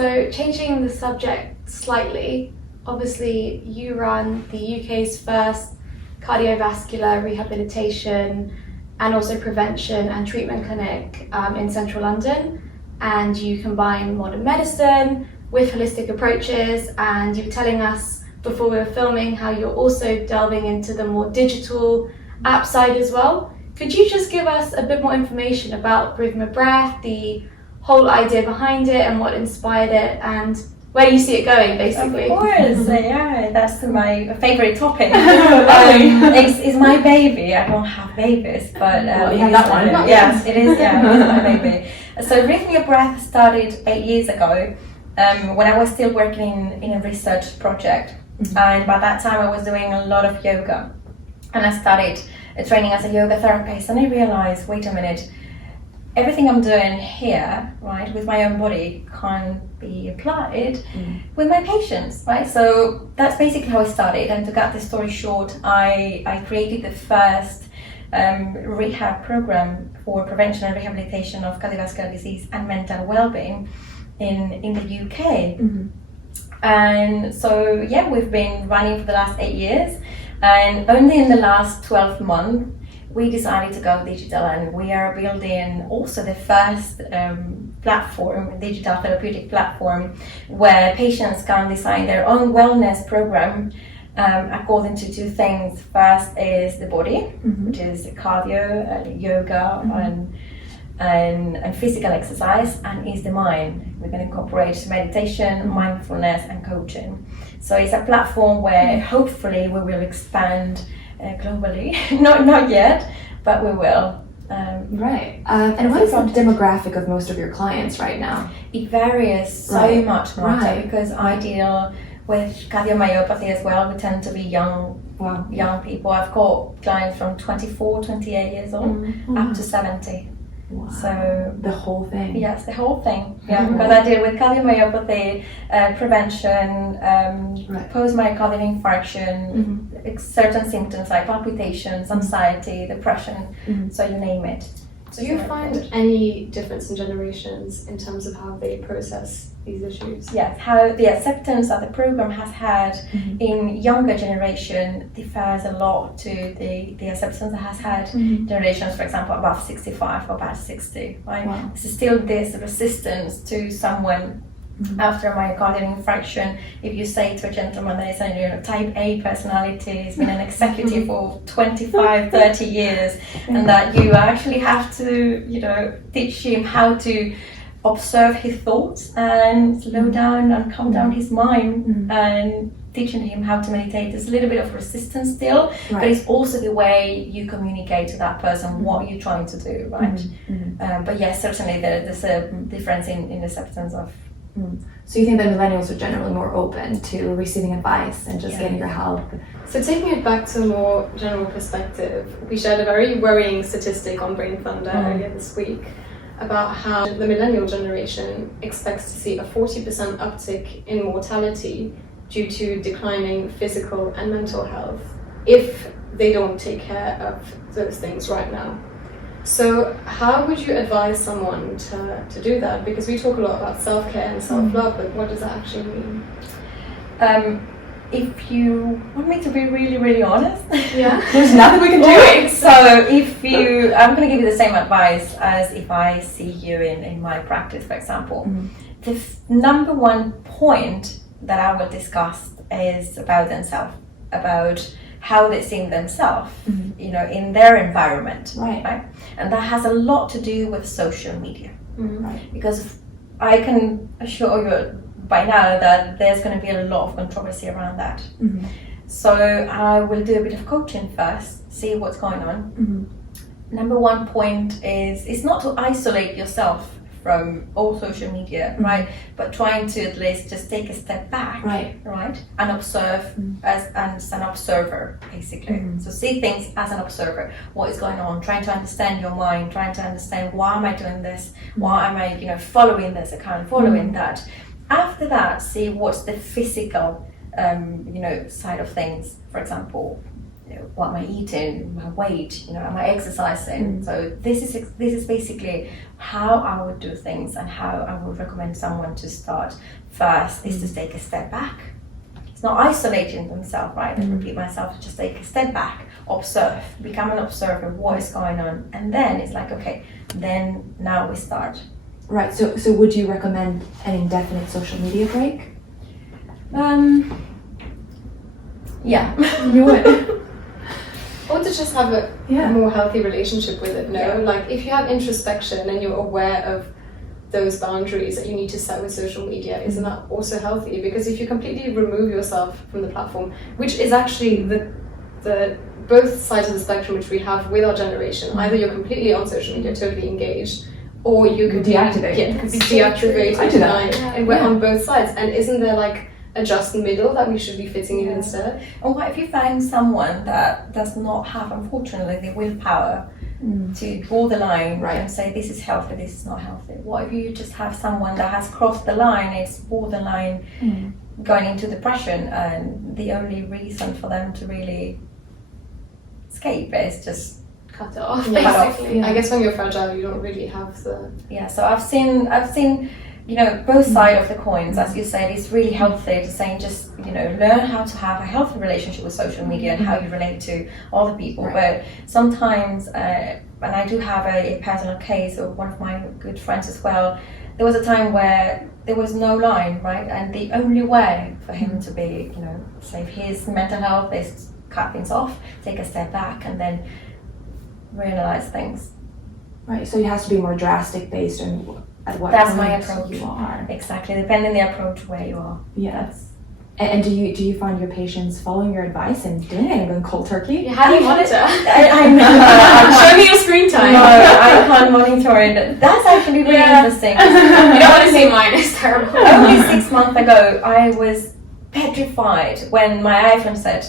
So changing the subject slightly, obviously you run the UK's first cardiovascular rehabilitation and also prevention and treatment clinic in central London, and you combine modern medicine with holistic approaches, and you were telling us before we were filming how you're also delving into the more digital app side as well. Could you just give us a bit more information about Rhythmia Breath, the whole idea behind it and what inspired it and where you see it going, basically? Of course, yeah, that's my favorite topic. It's my baby. I don't have babies, but well, you have that one. Yes, it is. Yeah, it is my baby. So Rhythmia Breath started 8 years ago when I was still working in a research project, and by that time I was doing a lot of yoga, and I started training as a yoga therapist, and I realized, wait a minute, everything I'm doing here, right, with my own body can't be applied with my patients, right? So that's basically how it started. And to cut the story short, I created the first rehab program for prevention and rehabilitation of cardiovascular disease and mental well-being in the UK. And so, yeah, we've been running for the last 8 years, and only in the last 12 months, we decided to go digital, and we are building also the first digital therapeutic platform where patients can design their own wellness program according to two things. First is the body, which is cardio, yoga, and physical exercise, and is the mind. We're going to incorporate meditation, mindfulness, and coaching. So it's a platform where hopefully we will expand globally. not yet, but we will. Right. And what is the demographic of most of your clients right now? It varies so much, Marta, because I deal with cardiomyopathy as well. We tend to be young people. I've got clients from 24, 28 years old up to 70. Wow. So the whole thing. Yes, the whole thing. Yeah, because I deal with cardiomyopathy, prevention, post-myocardial infarction, certain symptoms like palpitations, anxiety, depression. So you name it. Do you find any difference in generations in terms of how they process these issues? Yes, how the acceptance that the program has had in younger generation differs a lot to the acceptance that has had generations, for example, above 65 or about 60, right? Wow. There's still this resistance to someone after a myocardial infarction. If you say to a gentleman that is a type A personality, he's been an executive for 25, 30 years, and that you actually have to, teach him how to observe his thoughts and slow down and calm down his mind, and teaching him how to meditate. There's a little bit of resistance still, but it's also the way you communicate to that person what you're trying to do, right? But yes, certainly there's a difference in acceptance of. So you think that millennials are generally more open to receiving advice and just getting your help? So taking it back to a more general perspective, we shared a very worrying statistic on Brainthunder earlier this week about how the millennial generation expects to see a 40% uptick in mortality due to declining physical and mental health if they don't take care of those things right now. So how would you advise someone to do that? Because we talk a lot about self-care and self-love, but what does that actually mean? If you want me to be really, really honest, there's nothing we can do. So I'm going to give you the same advice as if I see you in my practice, for example. The number one point that I will discuss is about themselves, about how they see themselves, in their environment, right? And that has a lot to do with social media, because I can assure you by now that there's going to be a lot of controversy around that. So I will do a bit of coaching first, see what's going on. Number one point is, it's not to isolate yourself from all social media, right? But trying to at least just take a step back, right? And observe as an observer, basically. So see things as an observer. What is going on? Trying to understand your mind. Trying to understand, why am I doing this? Why am I, following this account, following that? After that, see what's the physical, side of things. For example, what am I eating, my weight, am I exercising? So this is basically how I would do things, and how I would recommend someone to start first is to take a step back. It's not isolating themselves, right? I repeat myself, just take a step back, observe, become an observer of what is going on, and then it's like, okay, then now we start. Right, so would you recommend an indefinite social media break? Yeah. You would? Or to just have a more healthy relationship with it, no? Yeah. Like if you have introspection and you're aware of those boundaries that you need to set with social media, isn't that also healthy? Because if you completely remove yourself from the platform, which is actually the both sides of the spectrum which we have with our generation, either you're completely on social media, totally engaged, or you could deactivate. Could be deactivated. I do that. And we're on both sides. And isn't there like a just middle that we should be fitting in instead? Or what if you find someone that does not have, unfortunately, the willpower to draw the line and say this is healthy, this is not healthy? What if you just have someone that has crossed the line, it's borderline going into depression, and the only reason for them to really escape is just Cut it off, Yeah. basically. Yeah. I guess when you're fragile, you don't really have the... So I've seen both sides of the coins. As you said, it's really healthy to say just learn how to have a healthy relationship with social media and how you relate to other people. But sometimes, and I do have a personal case of one of my good friends as well, there was a time where there was no line, right? And the only way for him to be, save his mental health is cut things off, take a step back, and then realize things. Right, so it has to be more drastic based on at what That's my point approach. you are. Exactly, depending the approach where you are. Yes. And do you find your patients following your advice and doing it and going cold turkey? How do you monitor? I know. Show me your screen time. No, I can't monitor it. That's actually really interesting. You don't want to see mine, it's terrible. Only 6 months ago, I was petrified when my iPhone said,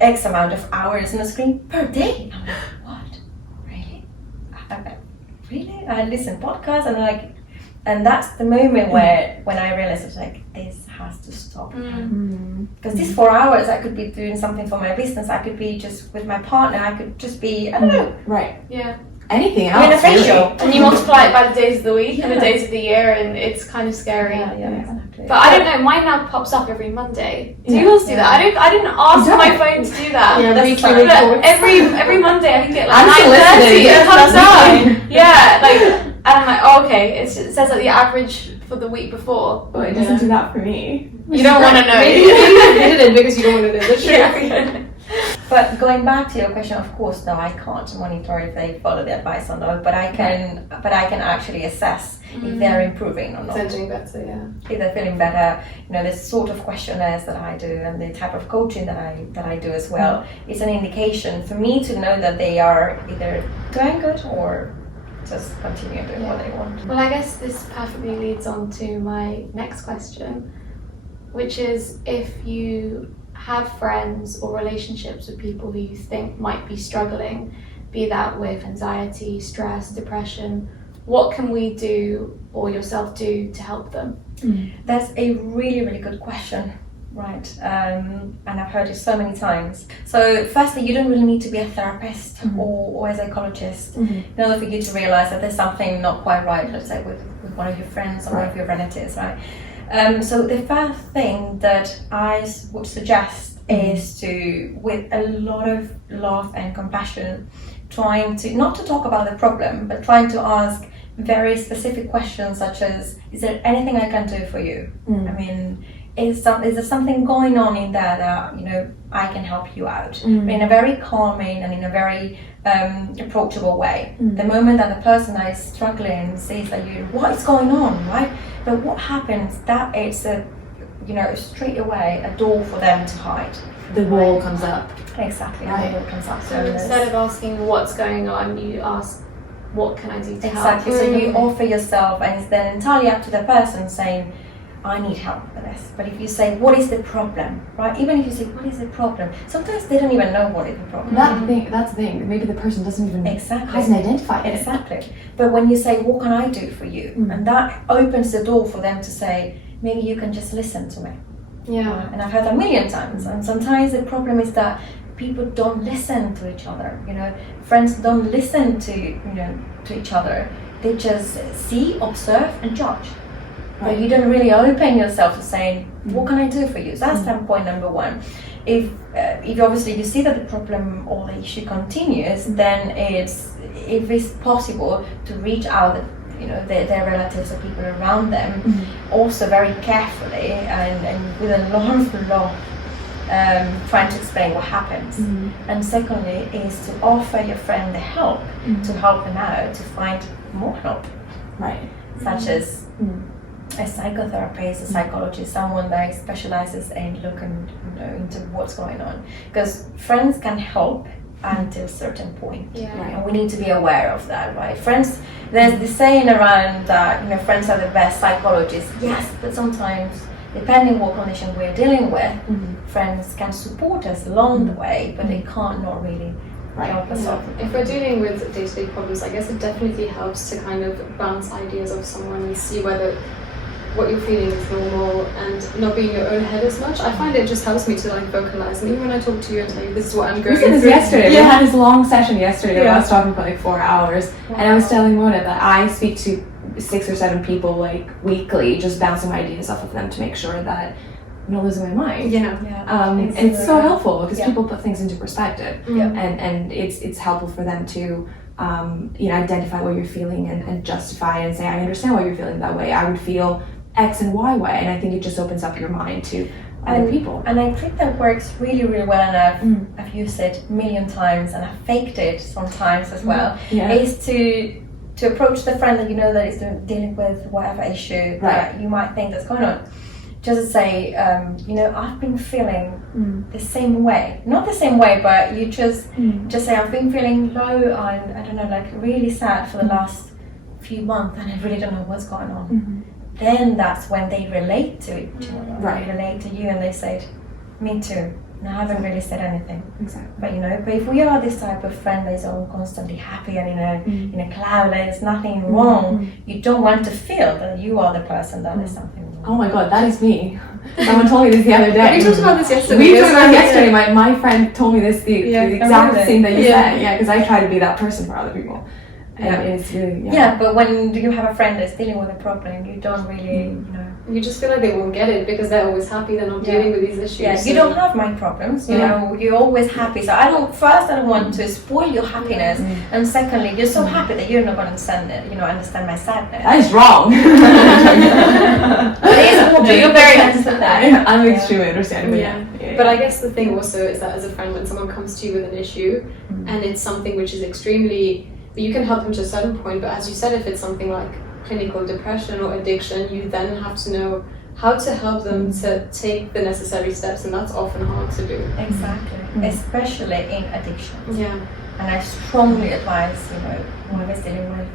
X amount of hours on the screen per day. I'm like, what? Really? Really? I listen to podcasts and that's the moment when I realized it's like, this has to stop. Because these 4 hours, I could be doing something for my business. I could be just with my partner. I could just be, I don't know. Right. Yeah. Anything I'm in a else, facial. really. And you multiply it by the days of the week and the days of the year, and it's kind of scary. Yeah, exactly. But I don't know, mine now pops up every Monday. Do Yeah. yours do that? I didn't ask You my don't. phone to do that. Yeah, that's weekly fine. But reports. every Monday I think at I'm like 9:30 soliciting. it comes That's up. fine. Yeah, and I'm like, oh, okay. It says like the average for the week before. Well, it doesn't do that for me. You don't want to know. Maybe you did it because you don't want to know the truth. Yeah. But going back to your question, of course, no, I can't monitor if they follow the advice or not. But I can actually assess if they're improving or not. They're doing better, yeah. If they're feeling better, the sort of questionnaires that I do and the type of coaching that I do as well, it's an indication for me to know that they are either doing good or just continue doing what they want. Well, I guess this perfectly leads on to my next question, which is if you have friends or relationships with people who you think might be struggling, be that with anxiety, stress, depression, what can we do or yourself do to help them? That's a really, really good question. Right, and I've heard it so many times. So firstly, you don't really need to be a therapist or a psychologist in order for you to realize that there's something not quite right, let's say with one of your friends or one of your relatives, right? So the first thing that I would suggest is to, with a lot of love and compassion, trying to, not to talk about the problem, but trying to ask very specific questions such as, is there anything I can do for you? I mean, is there something going on in there that I can help you out in a very calming and in a very approachable way. The moment that the person that is struggling sees that what is going on, right? But what happens, that it's a straight away a door for them to hide. The wall comes up. Exactly, Right. the door comes up. So instead of asking what's going on, you ask, what can I do to help? Exactly. So you offer yourself, and it's then entirely up to the person saying, I need help with this. But if you say, what is the problem, right? Even if you say, what is the problem? Sometimes they don't even know what is the problem. That's the thing. Maybe the person doesn't even Exactly. hasn't identified it. Exactly. But when you say, what can I do for you? And that opens the door for them to say, maybe you can just listen to me. Yeah. And I've heard that a million times. And sometimes the problem is that people don't listen to each other. You know, friends don't listen to each other. They just see, observe, and judge. But you don't really open yourself to saying, what can I do for you? So that's point number one. If obviously you see that the problem or the issue continues, then if it's possible to reach out, their relatives or people around them, also very carefully and with a lot of love, trying to explain what happens. And secondly is to offer your friend the help to help them out to find more help, Right. such as a psychotherapist, a psychologist, someone that specializes in looking into what's going on. Because friends can help until a certain point, and we need to be aware of that, right? Friends, there's the saying around that friends are the best psychologists. Yes, but sometimes, depending what condition we're dealing with, friends can support us along the way, but they can't not really help us out. If we're dealing with day-to-day problems, I guess it definitely helps to kind of bounce ideas off someone and see whether what you're feeling is normal and not be in your own head as much. I find it just helps me to like vocalize, and even when I talk to you and tell you this is what I'm going through. We did this yesterday. We had this long session yesterday. I was talking for like 4 hours, and I was telling Mona that I speak to 6 or 7 people like weekly, just bouncing ideas off of them to make sure that I'm not losing my mind. And it's so helpful because people put things into perspective, and it's helpful for them to identify what you're feeling and justify and say, I understand why you're feeling that way. I would feel X and Y way, and I think it just opens up your mind to other people. And I think that works really, really well, and I've used it a million times, and I've faked it sometimes as well. Is to approach the friend that that is dealing with whatever issue that you might think that's going on. Just to say, I've been feeling the same way. Not the same way, but you just say, I've been feeling low and, I don't know, like really sad for the last few months, and I really don't know what's going on. Then that's when they relate to it. They relate to you and they say, me too. And I haven't really said anything. Exactly. But if we are this type of friend that is all constantly happy and in a cloud, there's nothing wrong, you don't want to feel that you are the person that is something wrong. Oh my god, that is me. Someone told me this the other day. We talked about this yesterday. We talked about it yesterday. My friend told me this the exact thing that you said. Yeah, because I try to be that person for other people. And it's really but when you have a friend that's dealing with a problem, you don't really you just feel like they won't get it because they're always happy, they're not dealing with these issues. You don't have my problems, you're always happy. So I don't want to spoil your happiness, and secondly, you're so happy that you're not going to understand my sadness. That is wrong. But it is you're very understanding. I'm extremely understanding. But I guess the thing also is that as a friend, when someone comes to you with an issue and it's something which is extremely, you can help them to a certain point, but as you said, if it's something like clinical depression or addiction, you then have to know how to help them to take the necessary steps, and that's often hard to do. Exactly, especially in addiction. And I strongly advise, whoever's dealing with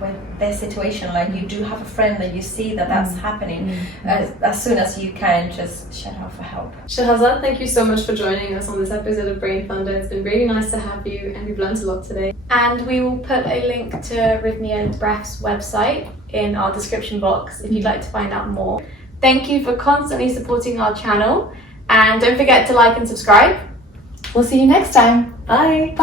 with their situation, like you do have a friend that you see that's happening, as soon as you can, just shout out for help. Sherezade, thank you so much for joining us on this episode of Brainthunder. It's been really nice to have you, and we've learned a lot today. And we will put a link to Rhythmia Breath's website in our description box if you'd like to find out more. Thank you for constantly supporting our channel, and don't forget to like and subscribe. We'll see you next time. Bye.